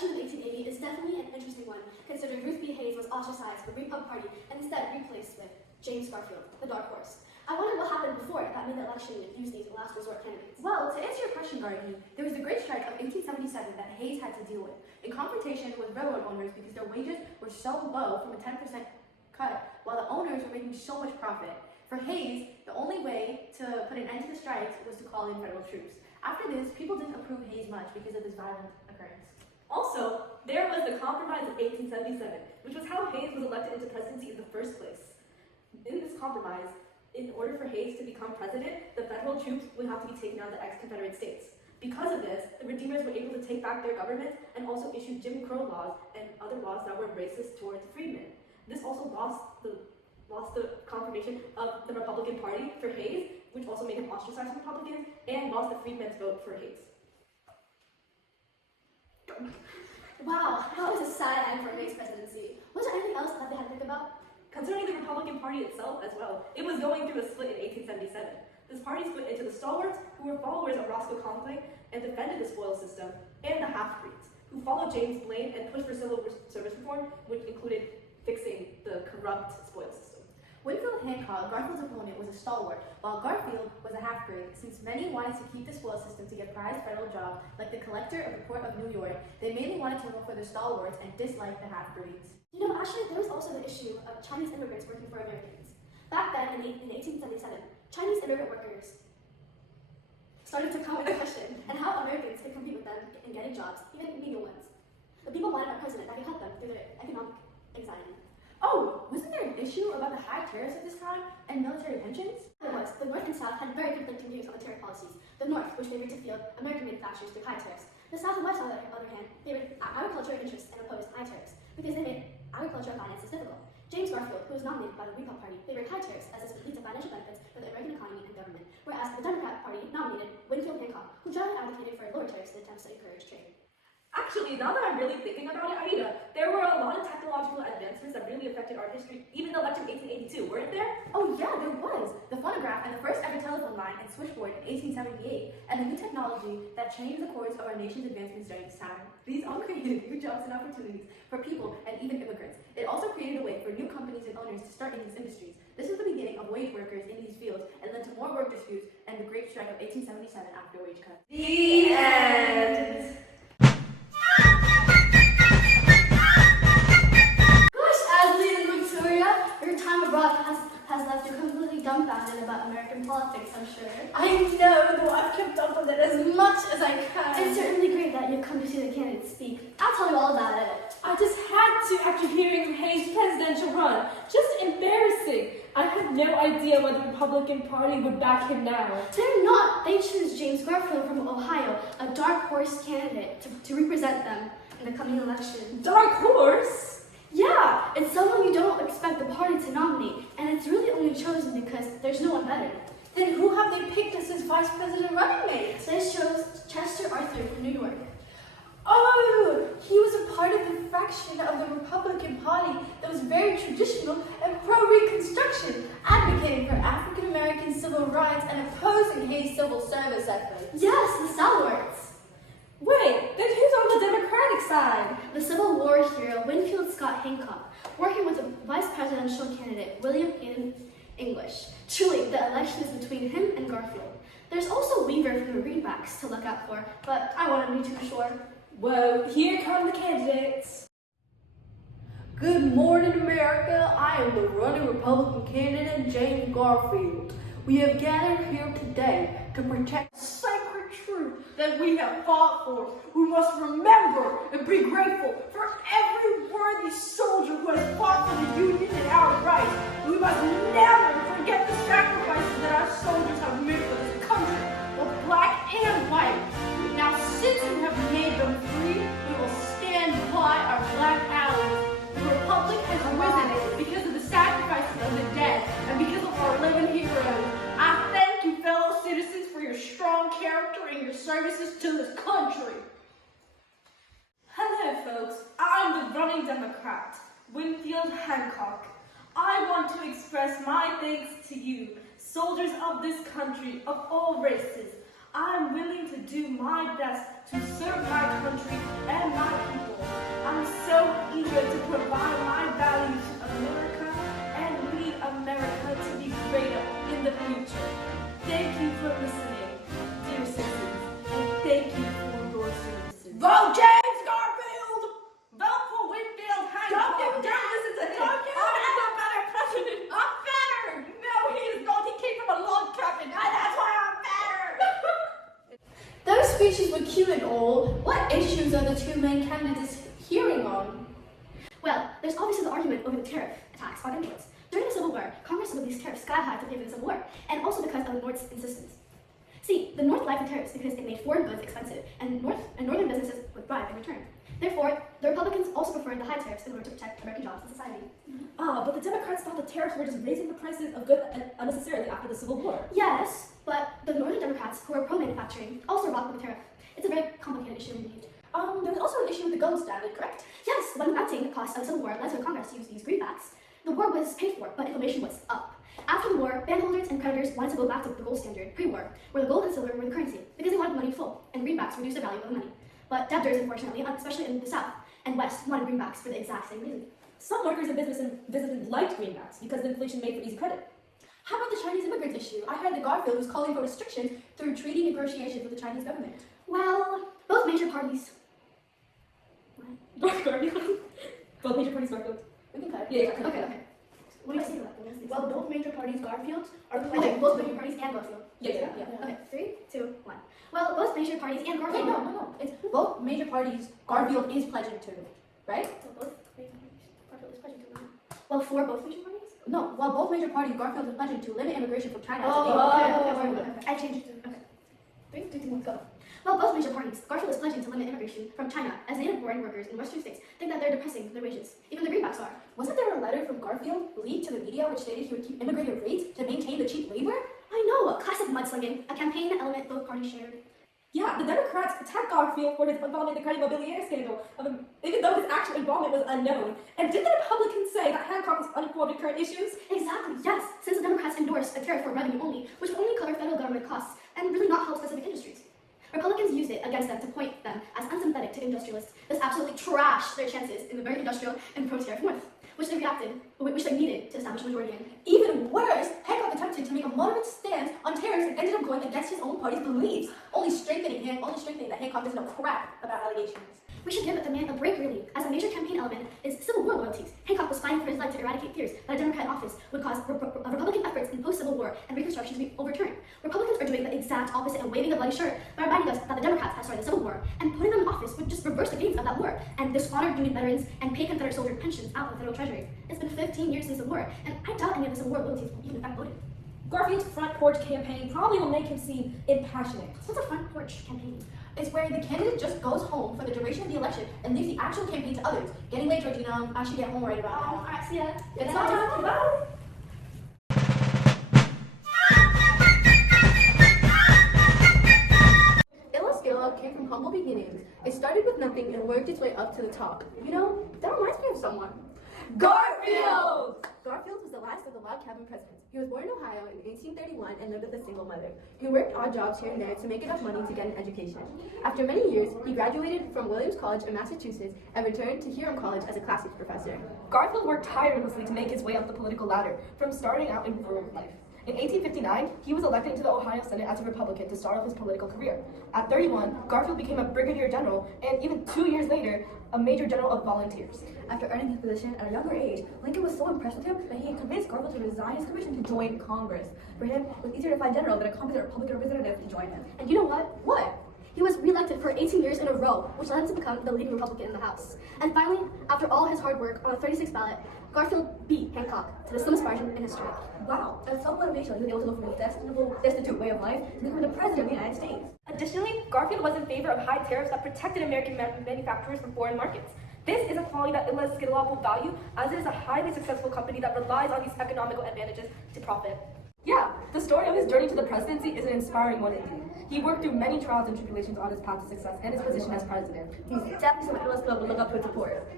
election of 1880 is definitely an interesting one, considering Ruth B. Hayes was ostracized from the Republican Party and instead replaced with James Garfield, the dark horse. I wonder what happened before that made the election use these last resort candidates. Well, to answer your question, Gargi, there was the Great Strike of 1877 that Hayes had to deal with, in confrontation with railroad owners because their wages were so low from a 10% cut, while the owners were making so much profit. For Hayes, the only way to put an end to the strikes was to call in federal troops. After this, people didn't approve Hayes much because of this violent occurrence. Also, there was the Compromise of 1877, which was how Hayes was elected into presidency in the first place. In this compromise, in order for Hayes to become president, the federal troops would have to be taken out of the ex-Confederate states. Because of this, the Redeemers were able to take back their government and also issue Jim Crow laws and other laws that were racist towards freedmen. This also lost the confirmation of the Republican Party for Hayes, which also made him ostracize from Republicans, and lost the freedmen's vote for Hayes. Wow, that was a sad end for Hayes' presidency. Was there anything else that they had to think about? Concerning the Republican Party itself as well, it was going through a split in 1877. This party split into the stalwarts, who were followers of Roscoe Conkling and defended the spoils system, and the half-breeds, who followed James Blaine and pushed for civil service reform, which included fixing the corrupt spoils system. Winfield Hancock, Garfield's opponent, was a stalwart, while Garfield was a half-breed. Since many wanted to keep the spoils system to get prized federal jobs, like the collector of the Port of New York, they mainly wanted to vote for the stalwarts and disliked the half-breeds. You know, actually, there was also the issue of Chinese immigrants working for Americans. Back then, in 1877, Chinese immigrant workers started to come into question, and how Americans could compete with them in getting jobs, even legal ones. The people wanted a president that could help them through their economic anxiety. Oh, wasn't there an issue about the high tariffs at this time and military pensions? There was. The North and South had very conflicting views on the tariff policies. The North, which favored to field American manufacturers through high tariffs. The South and West, on the other hand, favored agricultural interests and opposed high tariffs because they made agricultural finances difficult. James Garfield, who was nominated by the Republican Party, favored high tariffs as this would lead to financial benefits for the American economy and government, whereas the Democrat Party nominated Winfield Hancock, who generally advocated for lower tariffs in attempts to encourage trade. Actually, now that I'm really thinking about it, Aida, there were a lot of technological advancements that really affected art history, even the election of 1882, weren't there? Oh yeah, there was. The phonograph and the first ever telephone line and switchboard in 1878, and the new technology that changed the course of our nation's advancements during this time. These all created new jobs and opportunities for people and even immigrants. It also created a way for new companies and owners to start in these industries. This was the beginning of wage workers in these fields and led to more work disputes and the Great Strike of 1877 after wage cuts. The end. Your time abroad has left you completely dumbfounded about American politics, I'm sure. I know, though I've kept up with it as much as I can. It's certainly great that you've come to see the candidates speak. I'll tell you all about it. I just had to after hearing Hayes' presidential run. Just embarrassing. I had no idea why the Republican Party would back him now. They're not. They choose James Garfield from Ohio, a dark horse candidate, to represent them in the coming election. Dark horse? Yeah, it's someone you don't expect the party to nominate, and it's really only chosen because there's no one better. Then who have they picked as his vice president running mate? They chose Chester Arthur from New York. Oh, he was a part of the fraction of the Republican Party that was very traditional and pro-Reconstruction, advocating for African American civil rights and opposing Hayes' civil service efforts. Yes, the stalwarts. Wait, then who's on the Democratic side? The Civil War hero Winfield Scott Hancock, working with the vice presidential candidate William Hayden English. Truly, the election is between him and Garfield. There's also Weaver from the Greenbacks to look out for, but I wouldn't be too sure. Whoa, here come the candidates. Good morning, America. I am the running Republican candidate, James Garfield. We have gathered here today to protect the sacred truth that we have fought for. We must remember and be grateful for every worthy soldier who has fought for the Union and our rights. We must never forget the sacrifices that our soldiers have made for this country, both black and white. Now, since we have made them free, we will stand by our black allies. The Republic has risen because of the sacrifices of the dead and because of our living heroes. I thank you, fellow citizens, for your strong character and your services to this country. Hello, folks. I'm the running Democrat, Winfield Hancock. I want to express my thanks to you, soldiers of this country of all races. I'm willing to do my best to serve my country and my people. issues are the two main candidates hearing on? Well, there's obviously the argument over the tariff attacks on imports. During the Civil War, Congress released tariffs sky high to pay for the Civil War, and also because of the North's insistence. See, the North liked the tariffs because it made foreign goods expensive, and northern businesses would thrive in return. Therefore, the Republicans also preferred the high tariffs in order to protect American jobs and society. But the Democrats thought the tariffs were just raising the prices of goods unnecessarily after the Civil War. Yes, but the Northern Democrats, who are pro-manufacturing, also rocked with the tariff. It's a very complicated issue indeed. There was also an issue with the gold standard, correct? Yes, when mounting the cost of the Civil War led to Congress to use these greenbacks. The war was paid for, but inflation was up. After the war, bondholders and creditors wanted to go back to the gold standard pre-war, where the gold and silver were the currency, because they wanted money full, and greenbacks reduced the value of the money. But debtors, unfortunately, especially in the South and West, wanted greenbacks for the exact same reason. Some workers and businesses liked greenbacks because the inflation made for easy credit. How about the Chinese immigrant issue? I heard that Garfield was calling for restrictions through treaty negotiations with the Chinese government. Well, both major parties. Garfield. Both major parties Garfield. We can cut it. Yeah. Okay. What do you say to that? Well, both major parties, Garfield, are Okay, pledging. both major parties and Garfield. Yeah. Okay, 3, 2, 1. Well, both major parties and Garfield. Wait, no. It's both major parties Garfield is pledging to, right? So both major parties. Garfield is pledging to. Well, for both major parties? No, while both major parties Garfield is pledging to limit immigration from China. Okay. I changed it to. Okay. 3, 2, 1, go. Well, both major parties, Garfield is pledging to limit immigration from China, as native-born workers in western states think that they're depressing their wages. Even the greenbacks are. Wasn't there a letter from Garfield leaked to the media which stated he would keep immigrant rates to maintain the cheap labor? I know, classic mudslinging, a campaign element both parties shared. Yeah, the Democrats attacked Garfield for his involvement in the credit mobilier scandal, even though his actual involvement was unknown. And did the Republicans say that Hancock was uninformed in current issues? Exactly, yes, since the Democrats endorsed a tariff for revenue only, which would only cover federal government costs and really not help specific industries. Republicans used it against them to point them as unsympathetic to industrialists. This absolutely trashed their chances in the very industrial and pro-tariff North, which they needed to establish a majority in. Even worse, Hancock attempted to make a moderate stance on tariffs and ended up going against his own party's beliefs, only strengthening that Hancock doesn't know crap about allegations. We should give the man a break, really, as a major campaign element is Civil War loyalties. Hancock was fighting for his life to eradicate fears that a Democrat office would cause Republican efforts in post-Civil War and Reconstruction to be overturned. Republicans are doing the exact opposite and waving the bloody shirt by reminding us that the Democrats have started the Civil War, and putting them in office would just reverse the gains of that war and dishonor Union veterans and pay Confederate soldier pensions out of the federal treasury. It's been 15 years since the war, and I doubt any of the Civil War loyalties will even in fact voted. Garfield's front porch campaign probably will make him seem impassionate. What's a front porch campaign? It's where the candidate just goes home for the duration of the election and leaves the actual campaign to others. Getting late, Georgina. I should get home right about now. Alright, see ya. It's time. Bye. Skilla came from humble beginnings. It started with nothing and worked its way up to the top. You know, that reminds me of someone. Garfield! Garfield was the last of the log cabin presidents. He was born in Ohio in 1831 and lived with a single mother. He worked odd jobs here and there to make enough money to get an education. After many years, he graduated from Williams College in Massachusetts and returned to Hiram College as a classics professor. Garfield worked tirelessly to make his way up the political ladder, from starting out in rural life. In 1859, he was elected into the Ohio Senate as a Republican to start off his political career. At 31, Garfield became a brigadier general, and even 2 years later, a major general of volunteers. After earning his position at a younger age, Lincoln was so impressed with him that he convinced Garfield to resign his commission to join Congress. For him, it was easier to find general than a competent Republican representative to join him. And you know what? What? He was re-elected for 18 years in a row, which led him to become the leading Republican in the House. And finally, after all his hard work on the 36th ballot, Garfield beat Hancock to the slimmest margin in history. Wow, that's some motivation. He was able to go from a destitute way of life to become the president of the United States. Additionally, Garfield was in favor of high tariffs that protected American manufacturers from foreign markets. This is a quality that Illes Skidlaw will value, as it is a highly successful company that relies on these economical advantages to profit. Yeah, the story of his journey to the presidency is an inspiring one indeed. He worked through many trials and tribulations on his path to success and his position as president. He's definitely someone Illes Skidlaw would look up to and support.